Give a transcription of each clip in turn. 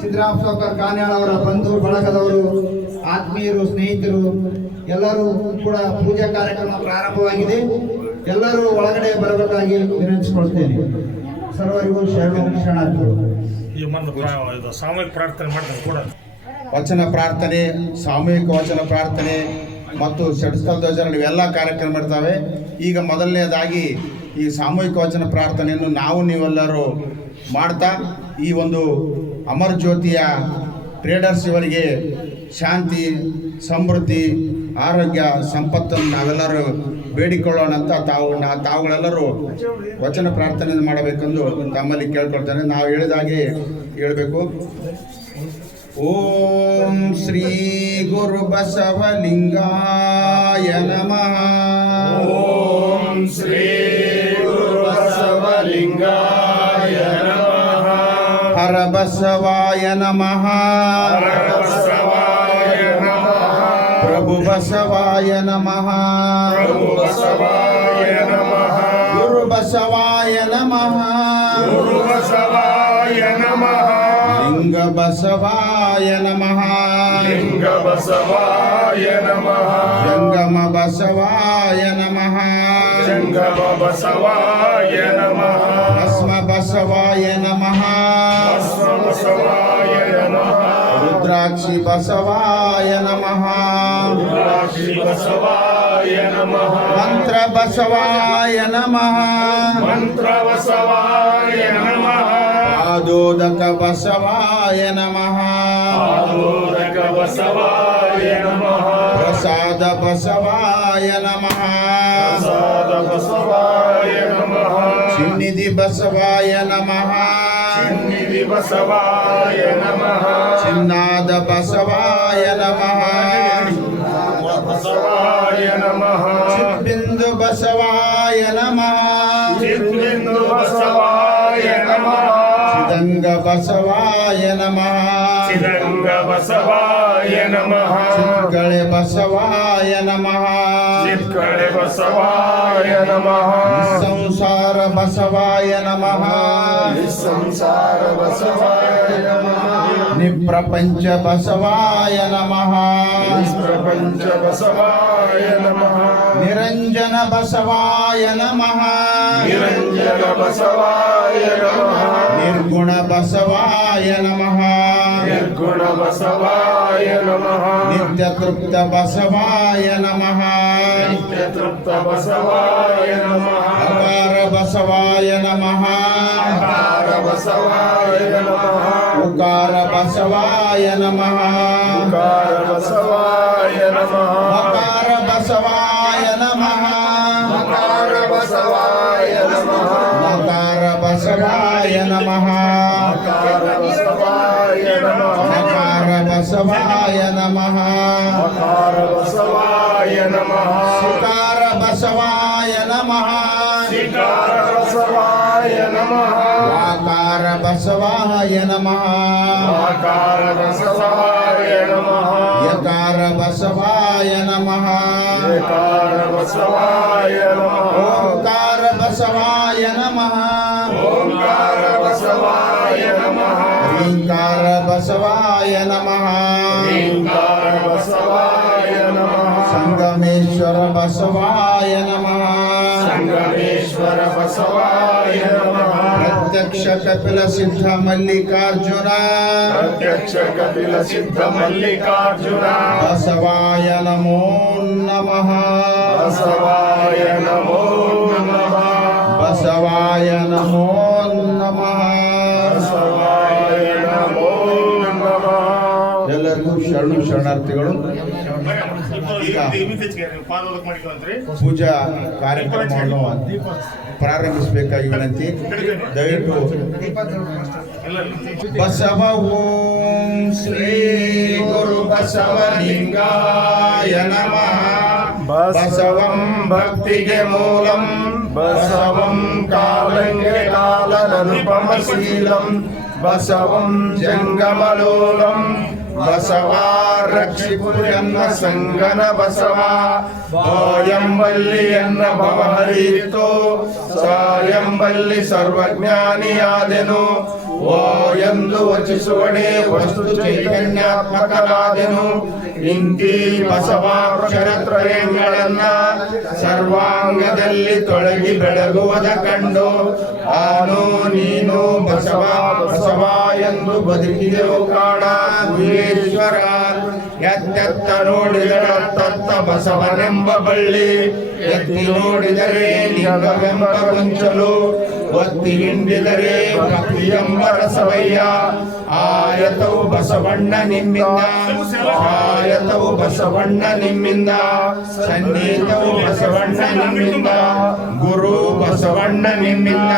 ಸಿದ್ದರಾಮ ಸಾವ್ಕಾರ್ ಕಾನ್ಯಾಳ್ ಅವರ ಬಂಧು ಬಳಗದವರು, ಆತ್ಮೀಯರು, ಸ್ನೇಹಿತರು ಎಲ್ಲರೂ ಕೂಡ ಪೂಜಾ ಕಾರ್ಯಕ್ರಮ ಪ್ರಾರಂಭವಾಗಿದೆ. ಎಲ್ಲರೂ ಒಳಗಡೆ ಬರಬೇಕಾಗಿ ವಿನಂತಿಸಿಕೊಳ್ತೇನೆ. ಸರ್ವರಿಗೂ ಶರಣಾರ್ಥಿಗಳು. ಸಾಮೂಹಿಕ ಪ್ರಾರ್ಥನೆ ಮಾಡ್ತಾರೆ ಕೂಡ ವಚನ ಪ್ರಾರ್ಥನೆ, ಸಾಮೂಹಿಕ ವಚನ ಪ್ರಾರ್ಥನೆ ಮತ್ತು ಷಟ್ಸ್ಥಲ ಧ್ವಜಾರೋಹಣ ಇವೆಲ್ಲ ಕಾರ್ಯಕ್ರಮ ಇರ್ತವೆ. ಈಗ ಮೊದಲನೇದಾಗಿ ಈ ಸಾಮೂಹಿಕ ವಚನ ಪ್ರಾರ್ಥನೆಯನ್ನು ನೀವೆಲ್ಲರೂ ಮಾಡ್ತಾ ಈ ಒಂದು ಅಮರ ಜ್ಯೋತಿಯ ಟ್ರೇಡರ್ಸ್ ಇವರಿಗೆ ಶಾಂತಿ, ಸಮೃದ್ಧಿ, ಆರೋಗ್ಯ, ಸಂಪತ್ತನ್ನು ನಾವೆಲ್ಲರೂ ಬೇಡಿಕೊಳ್ಳೋಣ ಅಂತ ತಾವುಗಳೆಲ್ಲರೂ ವಚನ ಪ್ರಾರ್ಥನೆ ಮಾಡಬೇಕೆಂದು ತಮ್ಮಲ್ಲಿ ಕೇಳ್ಕೊಳ್ತೇನೆ. ನಾವು ಹೇಳಿದಾಗೆ ಹೇಳಬೇಕು. ಓಂ ಶ್ರೀ ಗುರು ಬಸವಲಿಂಗಾಯ ನಮಃ. ಓಂ ಶ್ರೀ ಗುರು ಬಸವಲಿಂಗಾಯ ನಮಃ. ಹರ ಬಸವಾಯ ನಮಃ. ಪ್ರಭು ಬಸವಾಯ ನಮಃ. ಪ್ರಭು ಬಸವಾಯ ನಮಃ. ಗುರು ಬಸವಾಯ ನಮಃ. ಗುರು ಬಸವಾಯ ನಮಃ. ಲಿಂಗ ಬಸವಾಯ ನಮಃ. ಲಿಂಗ ಬಸವಾಯ ನಮಃ. ಜಂಗಮ ಬಸವಾಯ ನಮಃ. ಜಂಗಮ ಬಸವಾಯ ನಮಃ. ಭಸ್ಮ ಬಸವಾಯ ನಮಃ. ಭಸ್ಮ ಬಸವಾಯ ನಮಃ. ರುದ್ರಾಕ್ಷಿ ಬಸವಾಯ ನಮಃ. ರುದ್ರಾಕ್ಷಿ ಬಸವಾಯ ನಮಃ. ಮಂತ್ರ ಬಸವಾಯ ನಮಃ. ಮಂತ್ರ ಬಸವಾಯ ನಮಃ. ಆದೋದಕ ಬಸವಾಯ ನಮಃ. ಆದೋದಕ ಬಸವಾಯ ನಮಃ. ಪ್ರಸಾದ ಬಸವಾಯ ನಮಃ. ಪ್ರಸಾದ ಬಸವಾಯ ನಮಃ. ಚಿನ್ನಿಧಿ ಬಸವಾಯ ನಮಃ. ಚಿನ್ನಿಧಿ ಬಸವಾಯ ನಮಃ. ಚಿನ್ನಾದ ಬಸವಾಯ ನಮಃ. ಬಸವಾಯ ನಮಃ. ಬಿಂದು ಬಸವಾಯ ನಮಃ. ಚಿನ್ನಿಂದು ಬಸವಾಯ ನಮಃ. ಚಿದಂಗ ಬಸವಾಯ ನಮಃ. ಚಿದಂಗ ಬಸವಾಯ ನಮಃ. ಚಿತ್ಗಳೆ ಬಸವಾಯ ನಮಃ. ಚಿತ್ಕಳೆ ಬಸವಾಯ ನಮಃ. ಸಂಸಾರ ಬಸವಾಯ ನಮಃ. ಸಂಸಾರ ಬಸವಾಯ ನಮಃ. ನಿಪ್ರಪಂಚ ಬಸವಾಯ ನಮಃ. ಪ್ರಪಂಚ ಬಸವಾಯ ನಮಃ. ನಿರಂಜನ ಬಸವಾಯ ನಮಃ. ನಿರಂಜನ ಬಸವಾಯ ನಮಃ. ನಿರ್ಗುಣ ಬಸವಾಯ ನಮಃ. ನಿರ್ಗುಣ ಬಸವಾಯ ನಮಃ. ನಿತ್ಯ ತೃಪ್ತ ಬಸವಾಯ ನಮಃ. ನಿತ್ಯ ತೃಪ್ತ ಬಸವಾಯ ನಮಃ. ಅಪಾರ ಬಸವಾಯ ನಮಃ. ಅಪಾರ ಬಸವಾಯ ನಮಃ. ಉಕಾರ ಬಸವಾಯ ನಮಃ. ಉಕಾರ ಬಸವಾಯ ನಮಃ. ಮಕಾರ ಬಸವಾಯ ನಮಃ. ಮಕಾರ ಬಸವಾಯ ನಮಃ. ಮಕಾರ ಬಸವಾಯ ನಮಃ. ಮಕಾರ ಬಸವಾಯ ನಮಃ. ಮಕಾರ ಬಸವಾಯ ನಮಃ. ಮಕಾರ ಬಸವಾಯ ನಮಃ. ಸುಕಾರ ಬಸವಾಯ ನಮಃ. ಸಿಕಾರ ಬಸವಾಯ ನಮಃ. ಆಕಾರ ಬಸವಾಯ ನಮಃ. ಆಕಾರ ಬಸವಾಯ ನಮಃ. ಯಕಾರ ಬಸವಾಯ ನಮಃ. ಏಕಾರ ಬಸವಾಯ ನಮಃ. ಓಂಕಾರ ಬಸವಾಯ ನಮಃ. ಓಂಕಾರ ಬಸವಾಯ ನಮಃ. ಓಂಕಾರ ಬಸವಾಯ ನಮಃ. ಓಂಕಾರ ಬಸವಾಯ ನಮಃ. ಸಂಗಮೇಶ್ವರ ಬಸವಾಯ ನಮಃ. ಸಂಗಮೇಶ್ವರ ಬಸವಾಯ ನಮಃ. ಪ್ರತ್ಯಕ್ಷ ಕಪಿಲ ಸಿದ್ಧ ಮಲ್ಲಿಕಾರ್ಜುನ ಪ್ರತ್ಯಕ್ಷ ಕಪಿಲ ಸಿದ್ಧ ಮಲ್ಲಿಕಾರ್ಜುನ ಬಸವಾಯ ನಮೋ ನಮಃ. ಬಸವಾಯ ನಮೋ ನಮಃ. ಬಸವಾಯ ನಮೋ ನಮಃ. ಬಸವಾಯ ನಮೋ ನಮಃ. ಎಲ್ಲರಿಗೂ ಶರಣಾರ್ಥಿಗಳು. ಈಗ ಪೂಜಾ ಕಾರ್ಯಕ್ರಮವನ್ನು ಪ್ರಾರಂಭಿಸಬೇಕಾಗಿ ವಿನಂತಿ. ದಯವಿಟ್ಟು ಬಸವ ಓಂ ಶ್ರೀ ಗುರು ಬಸವಲಿಂಗಾಯ ನಮಃ. ಬಸವಂ ಭಕ್ತಿಗೆ ಮೂಲಂ ಬಸವಂ ಕಾಲಂಗೆ ಕಾಲನನುಪಮಶೀಲಂ ಬಸವಂ ಜಂಗಮಲೋಲಂ ಬಸವ ರಕ್ಷಿಪುರನ್ನ ಸಂಗನ ಬಸವ ಎಂಬಲ್ಲಿಯನ್ನ ಭವಹರಿಯಿತು ಸ ಎಂಬಲ್ಲಿ ಸರ್ವಜ್ಞಾನಿಯಾದೆನು ಓ ಎಂದು ವಚಿಸುವಡೆ ವಸ್ತು ಚೈತನ್ಯಾತ್ಮಕನಾದೆನು ಇಂತಿ ಬಸವಾಕ್ಷರತ್ರಯಗಳನ್ನ ಸರ್ವಾಂಗದಲ್ಲಿ ತೊಳಗಿ ಬೆಳಗುವುದ ಕಂಡು ಆನು ನೀನು ಬಸವ ಬಸವ ಎಂದು ಬದುಕಿದೆವು ಕಾಣ ಗುಹೇಶ್ವರ ಎತ್ತೆತ್ತ ನೋಡಿದರ ತತ್ತ ಬಸವನೆಂಬ ಬಳ್ಳಿ ಎತ್ತಿ ನೋಡಿದರೆ ಲಿಂಗವೆಂಬ ಗೊಂಚಲು ಒತ್ತಿ ಹಿಂಡಿದರೆ ಭಕ್ತಿ ಎಂಬ ರಸವಯ್ಯ ಆಯತವು ಬಸವಣ್ಣ ನಿಮ್ಮಿಂದ ಆಯತವು ಬಸವಣ್ಣ ನಿಮ್ಮಿಂದ ಸನ್ನಿಹಿತವು ಬಸವಣ್ಣ ನಿಮ್ಮಿಂದ ಗುರು ಬಸವಣ್ಣ ನಿಮ್ಮಿಂದ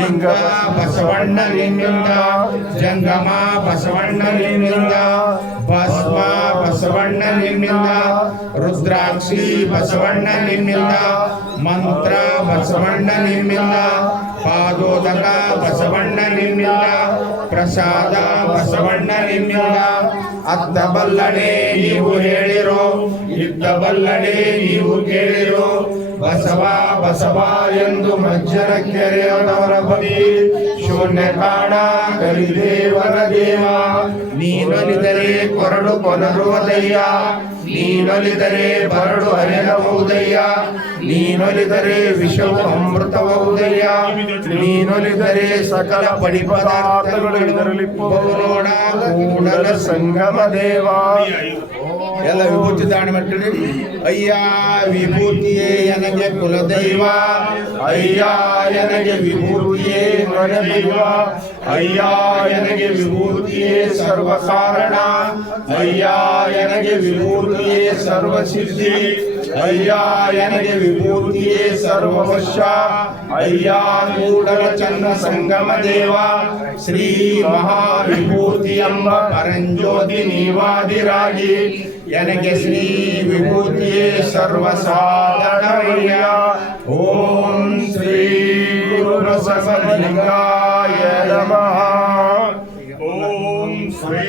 ಲಿಂಗ ಬಸವಣ್ಣ ನಿಮ್ಮಿಂದ ಜಂಗಮ ಬಸವಣ್ಣ ನಿಮ್ಮಿಂದ ಭಸ್ಮ ಬಸವಣ್ಣ ನಿಮ್ಮಿಂದ ರುದ್ರಾಕ್ಷಿ ಬಸವಣ್ಣ ನಿಮ್ಮಿಂದ ಮಂತ್ರ ಬಸವಣ್ಣ ನಿಮ್ಮಿಂದ ಪಾದೋದಕ ಬಸವಣ್ಣ ನಿಮ್ಮಿಂದ ಪ್ರಸಾದ ಬಸವಣ್ಣ ನಿಮ್ಮಿಂದ ಅತ್ತ ಬಲ್ಲಡೆ ನೀವು ಹೇಳಿರೋ ಇತ್ತ ಬಲ್ಲಡೆ ನೀವು ಕೇಳಿರೋ ಬಸವ ಬಸವ ಎಂದು ಮಜ್ಜನ ಕೆರೆಯದವರ ಬಳಿ ಶೂನ್ಯ ಕಾಣ ಕರಿದೇವರ ದೇವ ನೀನೊಲಿದರೆ ಕೊರಡು ಕೊನರುವುದಯ್ಯ ನೀನೊಲಿದರೆ ಬರಡು ಹರಿಯಬಹುದಯ್ಯ ನೀನೊಲಿದರೆ ವಿಷವು ಅಮೃತಬಹುದಯ್ಯ ನೀನೊಲಿದರೆ ಸಕಲ ಪಡಿಪದಾರ್ಥಗಳು ಇದರಲ್ಲಿ ಪೌರೋಣ ಕೂಡಲ ಸಂಗಮ ದೇವ ಎಲ್ಲ ವಿಭೂತಿ ದಾನ ಮಾಡ್ಕೊಳ್ಳಿ ಅಯ್ಯ ವಿಭೂತಿಯೇ ನನಗೆ ಕುಲದೈವ ಅಯ್ಯ ನನಗೆ ವಿಭೂತಿಯೇ ಮನದೈವ ಅಯ್ಯ ನನಗೆ ವಿಭೂತಿಯೇ ಸರ್ವ ಕಾರಣ ಅಯ್ಯ ನನಗೆ ವಿಭೂತಿಯೇ ಸರ್ವ ಸಿದ್ಧಿ ಅಯ್ಯ ನನಗೆ ವಿಭೂತಿಯೇ ಸರ್ವವಶ ಅಯ್ಯ ಕೂಡಲ ಚನ್ನ ಸಂಗಮ ದೇವ ಶ್ರೀ ಮಹಾವಿಭೂತಿ ಎಂಬ ಪರಂಜ್ಯೋತಿ ನೀವಾದಿರಾಗಿ ನನಗೆ ಶ್ರೀ ವಿಭೂತಿಯೇ ಸರ್ವ ಸಾಧನವಯ್ಯ ಓಂ ಶ್ರೀ ಗುರು ಬಸವಲಿಂಗಾಯ ನಮಃ ಓಂ ಶ್ರೀ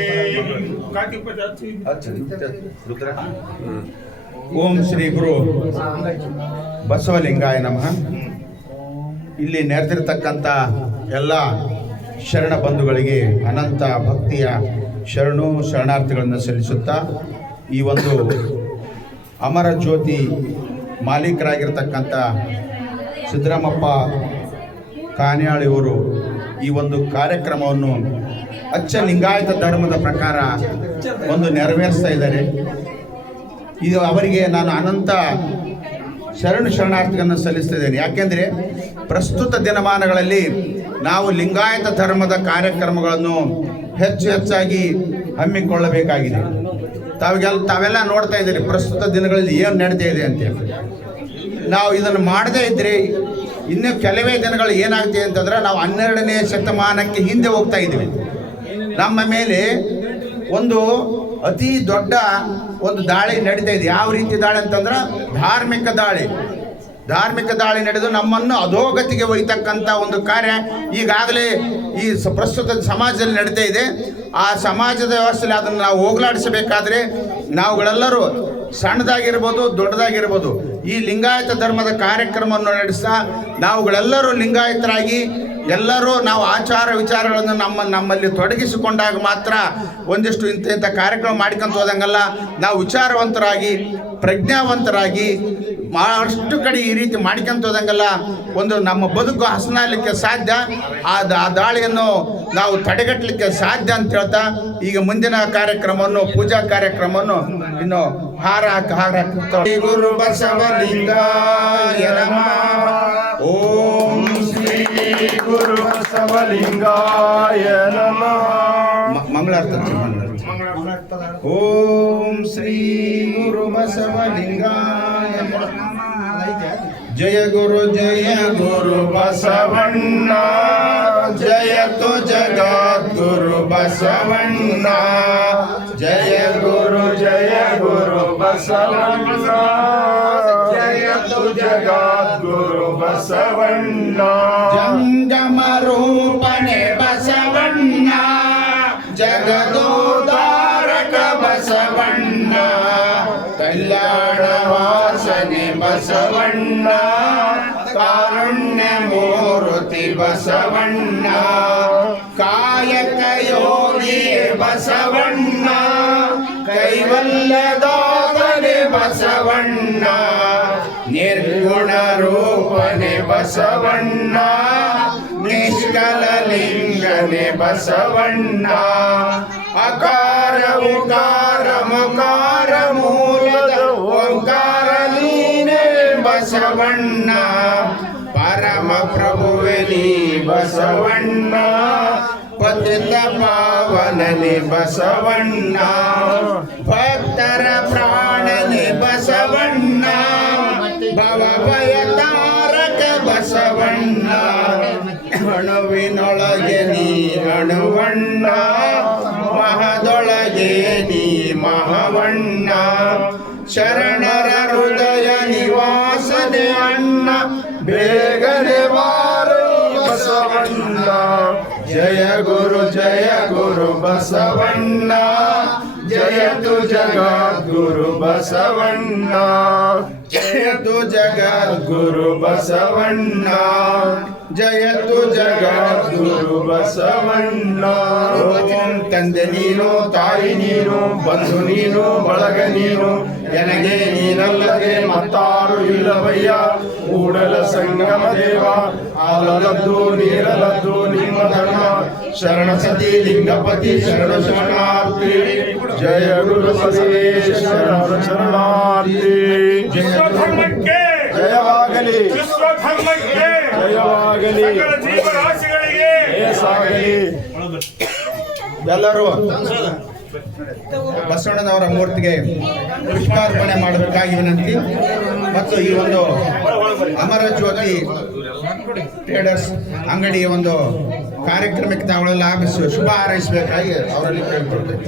ಓಂ ಶ್ರೀ ಗುರು ಬಸವಲಿಂಗಾಯ ನಮಃ. ಇಲ್ಲಿ ನೆರೆದಿರ್ತಕ್ಕಂಥ ಎಲ್ಲ ಶರಣ ಬಂಧುಗಳಿಗೆ ಅನಂತ ಭಕ್ತಿಯ ಶರಣಾರ್ಥಿಗಳನ್ನು ಸಲ್ಲಿಸುತ್ತಾ ಈ ಒಂದು ಅಮರ ಜ್ಯೋತಿ ಮಾಲೀಕರಾಗಿರ್ತಕ್ಕಂಥ ಸಿದ್ದರಾಮಪ್ಪ ಕಾನ್ಯಾಳಿಯವರು ಈ ಒಂದು ಕಾರ್ಯಕ್ರಮವನ್ನು ಅಚ್ಚ ಲಿಂಗಾಯತ ಧರ್ಮದ ಪ್ರಕಾರ ಒಂದು ನೆರವೇರಿಸ್ತಾ ಇದ್ದಾರೆ. ಇದು ಅವರಿಗೆ ನಾನು ಅನಂತ ಶರಣಾರ್ಥಿಗಳನ್ನು ಸಲ್ಲಿಸ್ತಿದ್ದೇನೆ. ಯಾಕೆಂದರೆ ಪ್ರಸ್ತುತ ದಿನಮಾನಗಳಲ್ಲಿ ನಾವು ಲಿಂಗಾಯತ ಧರ್ಮದ ಕಾರ್ಯಕ್ರಮಗಳನ್ನು ಹೆಚ್ಚಾಗಿ ಹಮ್ಮಿಕೊಳ್ಳಬೇಕಾಗಿದೆ. ತಾವೆಲ್ಲ ನೋಡ್ತಾ ಇದ್ದೀರಿ ಪ್ರಸ್ತುತ ದಿನಗಳಲ್ಲಿ ಏನು ನಡೀತಾ ಇದೆ ಅಂತೇಳಿ. ನಾವು ಇದನ್ನು ಮಾಡದೇ ಇದ್ದರೆ ಇನ್ನು ಕೆಲವೇ ದಿನಗಳು ಏನಾಗ್ತಿದೆ ಅಂತಂದ್ರೆ ನಾವು 12ನೇ ಶತಮಾನಕ್ಕೆ ಹಿಂದೆ ಹೋಗ್ತಾ ಇದ್ದೀವಿ. ನಮ್ಮ ಮೇಲೆ ಒಂದು ಅತಿ ದೊಡ್ಡ ಒಂದು ದಾಳಿ ನಡೀತಾ ಇದೆ. ಯಾವ ರೀತಿ ದಾಳಿ ಅಂತಂದ್ರೆ ಧಾರ್ಮಿಕ ದಾಳಿ ನಡೆದು ನಮ್ಮನ್ನು ಅಧೋಗತಿಗೆ ಒಯ್ತಕ್ಕಂಥ ಒಂದು ಕಾರ್ಯ ಈಗಾಗಲೇ ಈ ಪ್ರಸ್ತುತ ಸಮಾಜದಲ್ಲಿ ನಡೀತಾ ಇದೆ. ಆ ಸಮಾಜದ ವ್ಯವಸ್ಥೆಯಲ್ಲಿ ಅದನ್ನು ನಾವು ಹೋಗಲಾಡಿಸಬೇಕಾದ್ರೆ ನಾವುಗಳೆಲ್ಲರೂ ಸಣ್ಣದಾಗಿರ್ಬೋದು ದೊಡ್ಡದಾಗಿರ್ಬೋದು ಈ ಲಿಂಗಾಯತ ಧರ್ಮದ ಕಾರ್ಯಕ್ರಮವನ್ನು ನಡೆಸ್ತಾ ನಾವುಗಳೆಲ್ಲರೂ ಲಿಂಗಾಯತರಾಗಿ ಎಲ್ಲರೂ ನಾವು ಆಚಾರ ವಿಚಾರಗಳನ್ನು ನಮ್ಮಲ್ಲಿ ತೊಡಗಿಸಿಕೊಂಡಾಗ ಮಾತ್ರ ಒಂದಿಷ್ಟು ಇಂಥ ಕಾರ್ಯಕ್ರಮ ಮಾಡ್ಕೊಂತ ಹೋದಂಗಲ್ಲ, ನಾವು ವಿಚಾರವಂತರಾಗಿ ಪ್ರಜ್ಞಾವಂತರಾಗಿ ಅಷ್ಟು ಕಡೆ ಈ ರೀತಿ ಮಾಡ್ಕೊಂತ ಹೋದಂಗಲ್ಲ ಒಂದು ನಮ್ಮ ಬದುಕು ಹಸನಾಗಲಿಕ್ಕೆ ಸಾಧ್ಯ. ಆ ದಾಳಿಯನ್ನು ನಾವು ತಡೆಗಟ್ಟಲಿಕ್ಕೆ ಸಾಧ್ಯ ಅಂತ ಹೇಳ್ತಾ ಈಗ ಮುಂದಿನ ಕಾರ್ಯಕ್ರಮವನ್ನು ಪೂಜಾ ಕಾರ್ಯಕ್ರಮವನ್ನು ಇನ್ನು ಹಾರ ಗುರು ಬಸವಲಿಂಗಾಯ ನಮಃ. ಓಂ ಶ್ರೀ ಗುರು ಬಸವಲಿಂಗಾಯ ನಮಃ. ಮಂಗಳಾರ್ಥ. ಓಂ ಶ್ರೀ ಗುರು ಬಸವಲಿಂಗಾಯ ಜಯ ಗುರು ಬಸವಣ್ಣ ಜಯತು ಜಗದ್ಗುರು ಬಸವಣ್ಣ. ಜಯ ಗುರು ಬಸವಣ್ಣ ಜಯತು ಜಗದ್ಗುರು ಬಸವಣ್ಣ. ಜಂಗಮ ರೂಪನೆ ಬಸವಣ್ಣ ಜಗದೋದ್ಧಾರಕ ಬಸವಣ್ಣ. ಕಲ್ಯಾಣ ವಾಸನೆ ಬಸವಣ್ಣ ಕಾರುಣ್ಯ ಮೂರ್ತಿ ಬಸವಣ್ಣ. ಕಾಯ ಯೋಗಿ ಬಸವಣ್ಣ, ಕೈವಲ್ಯದಾತನೆ ಬಸವಣ್ಣ, ನಿರ್ಗುಣ ರೂಪನೆ ಬಸವಣ್ಣ, ನಿಷ್ಕಲ ಲಿಂಗನೆ ಬಸವಣ್ಣ, ಅಕಾರ ಉಕಾರ ಮಕಾರ ಮೂಲದ ಓಂಕಾರ ನೀನೆ ಬಸವಣ್ಣ, ಪರಮ ಪ್ರಭುವೆ ನೀ ಬಸವಣ್ಣ, ಪತಿತ ಪಾವನನೆ ಬಸವಣ್ಣ, ಭಕ್ತರ ಪ್ರಾಣನೆ ಬಸವಣ್ಣ, ಭವಭಯ ತಾರಕ ಬಸವಣ್ಣ, ಅಣುವಿನೊಳಗೆ ನೀ ಅಣುವಣ್ಣ, ಮಹದೊಳಗೆ ನೀ ಮಹವಣ್ಣ, ಶರಣರ ಹೃದಯ ನಿವಾಸನೆ ಅಣ್ಣ, ಬೇಗನೆ ಬಾರೋ ಬಸವಣ್ಣ, ಜಯ ಗುರು ಬಸವಣ್ಣ, ಜಯತು ಜಗದ್ಗುರು ಬಸವಣ್ಣ, ಜಯತು ಜಗದ್ಗುರು ಬಸವಣ್ಣ, ಜಯತು ಜಗದ್ಗುರು ಬಸವಣ್ಣ. ಓಂ ತಂದೆ ನೀನು, ತಾಯಿ ನೀನು, ಬಂಧು ನೀನು, ಬಳಗ ನೀನು, ನನಗೆ ನೀನಲ್ಲದೆ ಮತ್ತಾರು ಇಲ್ಲವಯ್ಯ, ಕೂಡಲ ಸಂಗಮ ದೇವ, ಹಾಲಲದ್ದು ನೀರಲದ್ದು ನಿಮ್ಮ ಧರ್ಮ, ಶರಣ ಸತಿ ಲಿಂಗಪತಿ ಶರಣ ಶರಣಾರ್ಥಿ, ಜಯ ಗುರು ಬಸವೇಶ್ವರ ಶರಣಾರ್ಥಿ, ವಿಶ್ವಧರ್ಮಕ್ಕೆ ಜಯವಾಗಲಿ ವಿಶ್ವಧರ್ಮಕ್ಕೆ ಜಯವಾಗಲಿ ಸಕಲ ಜೀವರಾಶಿಗಳಿಗೆ ಸಾಗಲಿ. ಎಲ್ಲರೂ ಬಸವಣ್ಣನವರ ಮೂರ್ತಿಗೆ ಪುಷ್ಪಾರ್ಪಣೆ ಮಾಡಬೇಕಾಗಿ ವಿನಂತಿ. ಮತ್ತು ಈ ಒಂದು ಅಮರ ಜ್ಯೋತಿ ಟ್ರೇಡರ್ಸ್ ಅಂಗಡಿಯ ಒಂದು ಕಾರ್ಯಕ್ರಮಕ್ಕೆ ತಾವುಗಳೆಲ್ಲ ಶುಭ ಹಾರೈಸಬೇಕಾಗಿ ಅವರಲ್ಲಿ ಕೇಳ್ಕೊಳ್ತೇವೆ.